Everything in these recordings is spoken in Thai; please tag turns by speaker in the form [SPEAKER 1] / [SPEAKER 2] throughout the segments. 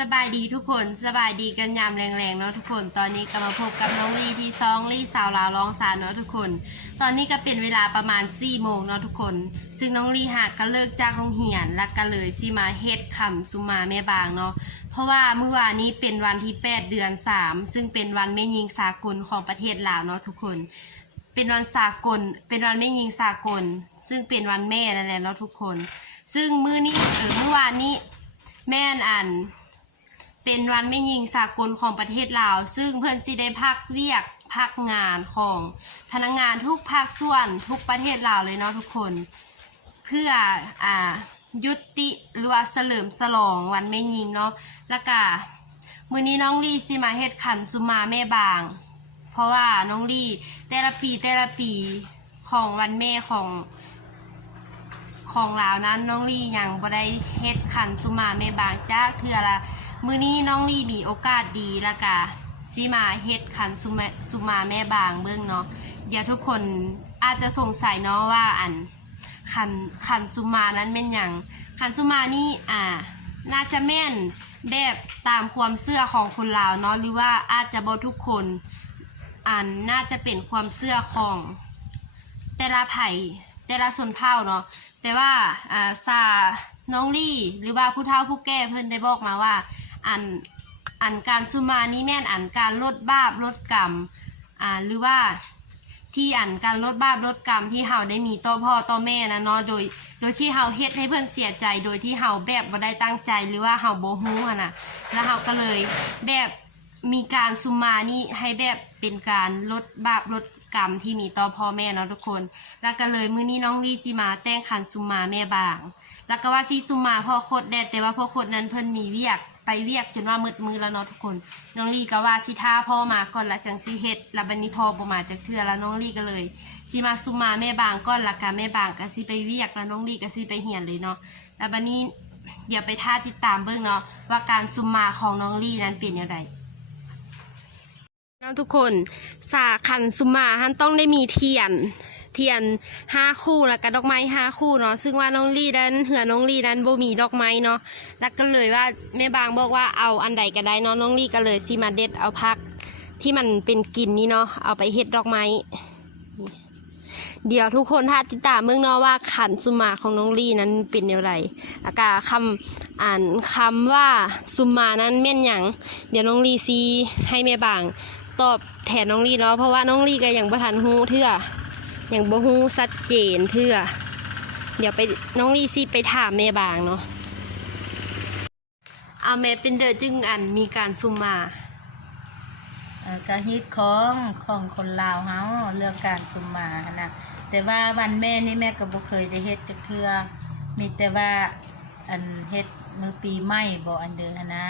[SPEAKER 1] สบายดีทุกคนสบายดีกันยามแรงๆเนาะทุกคนตอนนี้ก็มาพบกับน้องลี่ที่ซองลี่สาวลาวร้องสารเนาะทุกคน ตอนนี้ก็เป็นเวลาประมาณ4ี่โมงเนาะทุกคน ซึ่งน้องลี่หากก็เลิกจากโรงเรียนแล้วก็เลยสิมาเฮ็ดขันสุมาแม่บางเนาะเพราะว่าเมื่อวานนี้เป็นวันที่ 8 เดือน 3 ซึ่งเป็นวันแม่ยิงสากลของประเทศลาวเนาะทุกคน เป็นวันสากล เป็นวันแม่ยิงสากล ซึ่งเป็นวันแม่นั่นแหละเนาะทุกคน ซึ่งมื้อนี้เออเมื่อวานนี้แม่นอ่าน เป็นวันไม่ยิงสากลของประเทศลาว ซึ่งเพื่อนสิได้พักเวียกพักงานของพนักงานทุกภาคส่วนทุกประเทศลาวเลยเนาะทุกคน เพื่ออ่ายุติหรือว่าเฉลิมฉลองวันไม่ยิงเนาะแล้วก็มื้อนี้น้องลี่สิมาเฮ็ดขันสุมาแม่บาง เพราะว่าน้องลี่แต่ละปีแต่ละปีของวันแม่ของของลาวนั้นน้องลี่ยังบ่ได้เฮ็ดขันสุมาแม่บางจ้าเทื่อละ มือนี้น้องลี่มีโอกาสดีล้วก็สิมาเฮ็ดขันสุมาสุมาแม่บางเบิ่งเนาะเดี๋ยวทุกคนอาจจะสงสัยเนาะว่าอันขันขันสุมานั้นเป็นหยังขันสุมานี่อ่า น่าจะแม่นแบบตามความเชื่อของคนลาวเนาะหรือว่าอาจจะบทุกคนอันน่าจะเป็นความเชื่อของ แต่ละไผ่แต่ละชนเผ่าเนาะแต่ว่าอ่าซาน้องลี่หรือว่าผู้เฒ่าผู้แก่เพิ่นได้บอกมาว่า อันอันการสุมานี่แม่นอันการลดบาปลดกรรมอ่าหรือว่าที่อันการลดบาปลดกรรมที่เฮาได้มีต่อพ่อต่อแม่นะเนาะโดย โดยที่เฮาเฮ็ดให้เพื่อนเสียใจ โดยที่เฮาแบบบ่ได้ตั้งใจหรือว่าเฮาบ่ฮู้หั่นน่ะแล้วเฮาก็เลยแบบมีการสุมานี่ให้แบบเป็นการลดบาปลดกรรมที่มีต่อพ่อแม่เนาะทุกคน แล้วก็เลยมื้อนี้น้องลีสิมาแต่งขันสุมาแม่บาง แล้วก็ว่าสิสุมาพ่อโคตรแดดแต่ว่าพ่อโคตรนั้นเพิ่นมีเวียก ไปเวียกจนว่ามืดมือแล้วเนาะทุกคน น้องลีก็ว่าสิท่าพ่อมาก่อนละจังสิเฮ็ดล้วบัดนี้พ่อบ่มาจากเทือแล้วน้องลีก็เลยสิมาสุมมาแม่บางก่อนละกันแม่บางก็สิไปเวียกแล้วน้องลีก็สิไปเฮียนเลยเนาะแล้วบัดนี้เดี๋ยวไปท่าติดตามเบิ่งเนาะว่าการสุมมาของน้องลีนั้นเป็นอย่างไรน้องทุกคนสาขันสุมาฮันต้องได้มีเทียน เทียนห้าคู่แล้วก็ดอกไม้ห้าคู่เนาะซึ่งว่าน้องลี่นั้นเหือน้องลี่นั้นบ่มีดอกไม้เนาะแล้วก็เลยว่าแม่บางบอกว่าเอาอันใดก็ได้เนาะน้องลี่ก็เลยสิมาเด็ดเอาพักที่มันเป็นกินนี่เนาะเอาไปเฮ็ดดอกไม้เดี๋ยวทุกคนถ้าติดตามเมืองเนาะว่าขันสุมาของน้องลี่นั้นเป็นอย่างไรแล้วก็คำอ่านคำว่าสุมานั้นแม่นหยังเดี๋ยวน้องลี่ซีให้แม่บาง ตอบแทนน้องลี่เนาะเพราะว่าน้องลี่ก็ยังบ่ทันฮู้เทื่อ ยังบ่ฮู้ชัดเจนเทื่อ เดี๋ยวไปน้องลี่สิไปถามแม่บางเนาะเอาแม่เป็นเดอจึงอันมีการซุมมา
[SPEAKER 2] ก็ฮิตของของคนลาวเฮาเรื่องการสุมมานะแต่ว่าวันแม่นี่แม่ก็บ่เคยได้เฮ็ดจักเทื่อมีแต่ว่าอันเฮ็ดมือปีใหม่บ่อันเดือนหั้นนะ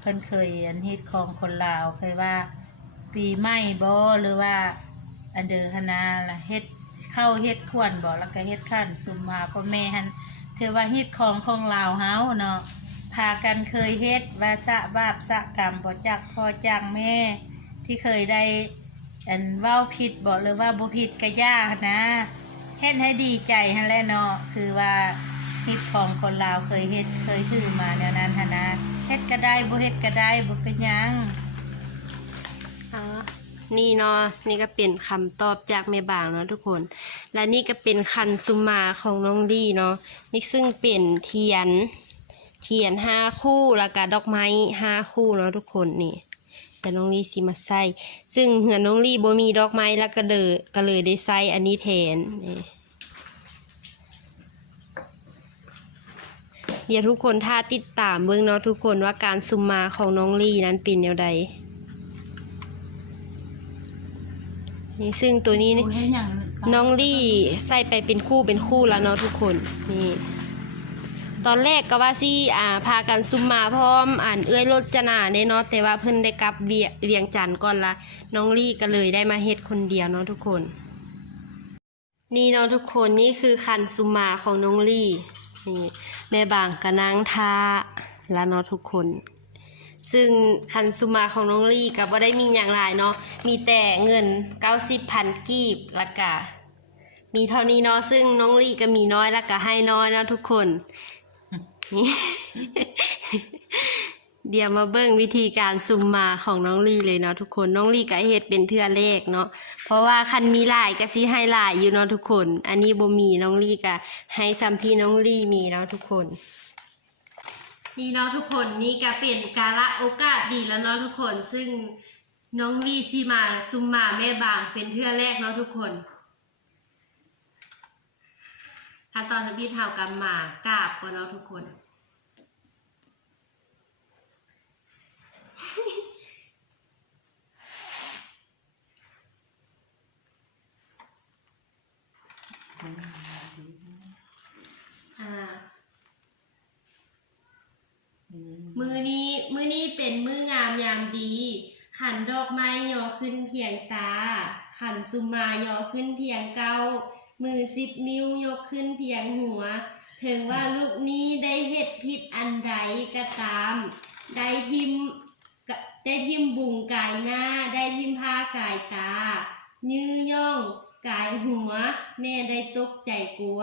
[SPEAKER 2] เพิ่นเคยอันฮิตของคนลาวเคยว่า ปีใหม่บ่หรือว่า อันเดอธนนะล่ะเฮ็ดเข้าเฮ็ดขวนบ่แล้วก็เฮ็ดขั้นสุมมาพ่อแม่หันถือว่าฮิตของของลาวเฮาเนาะพากันเคยเฮ็ดว่าสะบาปสะกรรมบ่จักพ่อจักแม่ ที่เคยได้อันเว้าผิดบอกเลยว่าบ่ผิดก็ย่านะเฮ็ดให้ดีใจหั่นแหละเนาะคือว่าฮิตของคนลาวเคยเฮ็ดเคยถือมาแนวนั้นหั่นะเฮ็ดก็ได้บ่เฮ็ดก็ได้บ่เป็นหยัง
[SPEAKER 1] นี่เนาะนี่ก็เป็นคำตอบจากแม่บางเนาะทุกคน และนี่ก็เป็นคันซุมมาของน้องดีเนาะนี่ซึ่งเป็นเทียน เทียนห้าคู่แล้วก็ดอกไม้ห้าคู่เนาะทุกคนนี่แต่น้องลี่สิมาใส่ซึ่งเหือนน้องลี่บ่มีดอกไม้แล้วก็เลยก็เลยได้ใส่อันนี้แทนนี่เดี๋ยวทุกคนถ้าติดตามเบิ่งเนาะทุกคนว่าการซุมมาของน้องลี่นั้นเป็นแนวใด นี่ซึ่งตัวนี้นี่
[SPEAKER 2] บ่เฮ็ดหยัง
[SPEAKER 1] น้องลี่ใส่ไปเป็นคู่เป็นคู่แล้วเนาะทุกคนนี่ตอนแรกก็ว่าสิอ่าพากันซุมมาพร้อมอ่านเอื้อยรถจนาเนี่ยเนาะแต่ว่าเพิ่นได้กลับเวียเวียงจันทน์ก่อนละน้องลี่ก็เลยได้มาเฮ็ดคนเดียวเนาะทุกคน นี่เนาะทุกคนนี่คือคันซุมมาของน้องลี่นี่แม่บางกะนางทาแล้วเนาะทุกคน ซึ่งคันซุมาของน้องลี่ก็บ่ได้มีอย่างไรเนาะ มีแต่เงินเก้าสิบพันกีบละกะ มีเท่านี้เนาะ ซึ่งน้องลี่ก็มีน้อยละกะให้น้อยเนาะทุกคนนี่เดี๋ยวมาเบิ่งวิธีการซุมมาของน้องลี่เลยเนาะทุกคน น้องลี่ก็เฮ็ดเป็นเทือเลขเนาะ เพราะว่าคันมีหลายก็สิให้หลายอยู่เนาะทุกคน อันนี้บ่มีน้องลี่ก็ให้ซ้ำที่น้องลี่มีเนาะทุกคน นี่เนาะทุกคนนี่ก็เป็นกาละโอกาสดีแล้วเนาะทุกคนซึ่งน้องลี่สิมาซุมมาแม่บางเป็นเทื่อแรกเนาะทุกคนขั้นตอนทบีเท่ากับหมากราบก่อนเนาะทุกคน อ่า มือนี้มือนี้ เป็นมืองามยามดี ขันดอกไม้ยอขึ้นเพียงตา ขันสุมายอขึ้นเพียงเก้า มือสิบนิ้วยกขึ้นเพียงหัว ถึงว่าลูกนี้ได้เฮ็ดผิดอันใดก็ตาม ได้ทิมได้ทิมบุงกายหน้า ได้ทิมผ้ากายตา ยื้อย่องกายหัว แม่ได้ตกใจกลัว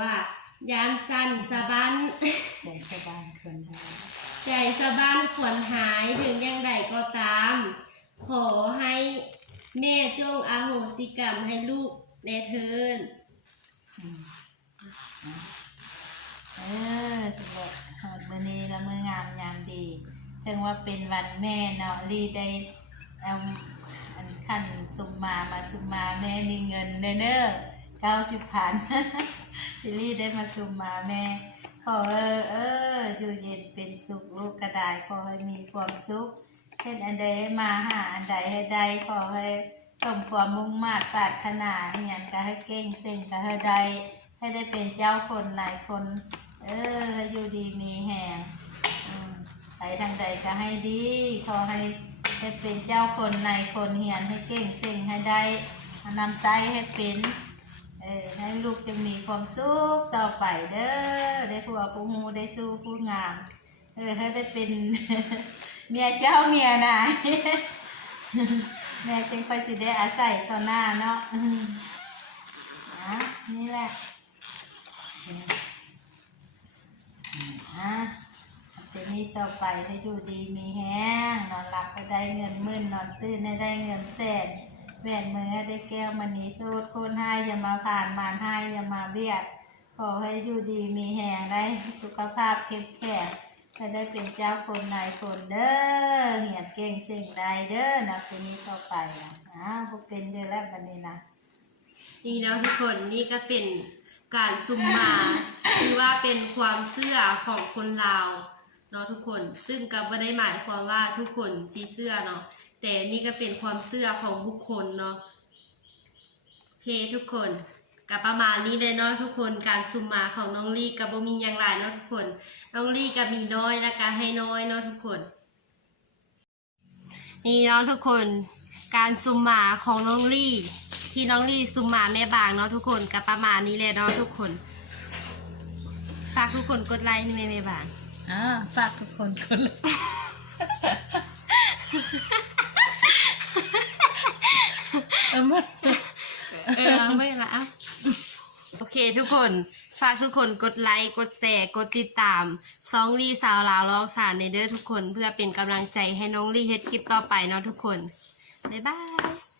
[SPEAKER 1] ยานสั้นสะบัน
[SPEAKER 2] ใจสบายคนได้
[SPEAKER 1] ใจสะบ้านขวนหายถึงอย่างใดก็ตาม ขอให้แม่จงอาโหสิกรรมให้ลูกแน่เทิน
[SPEAKER 2] เออถูกแล้วหอดมือนี้ละมืองามยามดีถึงว่าเป็นวันแม่เนาะรีได้เอาอันขั้นสุมมามาสุมมาแม่มีเงินเด้อเด้อเก้าสิบพันซิรีได้มาสุมมาแม่ ขอเออเอออยู่เย็นเป็นสุขลูกกระดายขอให้มีความสุขเฮ็ดอันใดให้มาหาอันใดให้ได้ขอให้สมความมุ่งมา่ปรารถนาเหียนก็ให้เก่งเส้นก็ให้ได้ให้ได้เป็นเจ้าคนนายคน เอออยู่ดีมีแหงไปทางใดก็ให้ดีขอให้ให้เป็นเจ้าคนนายคนเหียนให้เก่งเส้นให้ได้นำใจให้เป็น เออให้ลูกจะมีความสุขต่อไปเด้อได้ผัวผู้ฮูได้สู้ผู้งาม เออให้ได้เป็นเมียเจ้าเมียนายแม่จึงค่อยสิได้อาศัยต่อหน้าเนาะอืมนะนี่แหละอะเป็นนี้ต่อไปให้อยู่ดีมีแห้งนอนหลับก็ได้เงินหมื่นนอนตื่นได้เงินแสน แหวนมือได้แก้วมณีโซดโคนให้อย่ามาผ่านมารให้อย่ามาเบียด ขอให้อยู่ดีมีแหงได้สุขภาพเข้มแข็งให้ได้เป็นเจ้าคนนายคนเด้อเหียดเก่งสิ่งใดเด้อนะเป็นนี้ต่อไปนะอ้าวบ่เป็นเด้อแล้วบันนี้นะ
[SPEAKER 1] นี่แล้วทุกคนนี่ก็เป็นการซุมมาคือว่าเป็นความเชื่อของคนลาวเนาะทุกคน ซึ่งก็ไม่ได้หมายความว่าทุกคนสีเสื้อเนาะ แต่นี่ก็เป็นความเชื่อของบุคคลเนาะโอเคทุกคนกับประมาณนี้เลยเนาะทุกคนการซุมมาของน้องลี่กับบ่มีอย่างไรเนาะทุกคน น้องลี่ก็มีน้อยแล้วก็ให้น้อยเนาะทุกคน นี่เนาะทุกคนการซุมมาของน้องลี่ ที่น้องลี่ซุมมาแม่บางเนาะทุกคนกับประมาณนี้เลยเนาะทุกคนฝากทุกคนกดไลค์นี่แม่แม่บาง
[SPEAKER 2] อ่าฝากทุกคนคนละ เอามา
[SPEAKER 1] เออไม่ละอะโอเคทุกคน ฝากทุกคนกดไลค์ กดแชร์ กดติดตามซองลี่สาวลาวลองสารในเด้อทุกคน เพื่อเป็นกำลังใจให้น้องลี่เฮ็ดคลิปต่อไปเนาะทุกคน บ๊ายบาย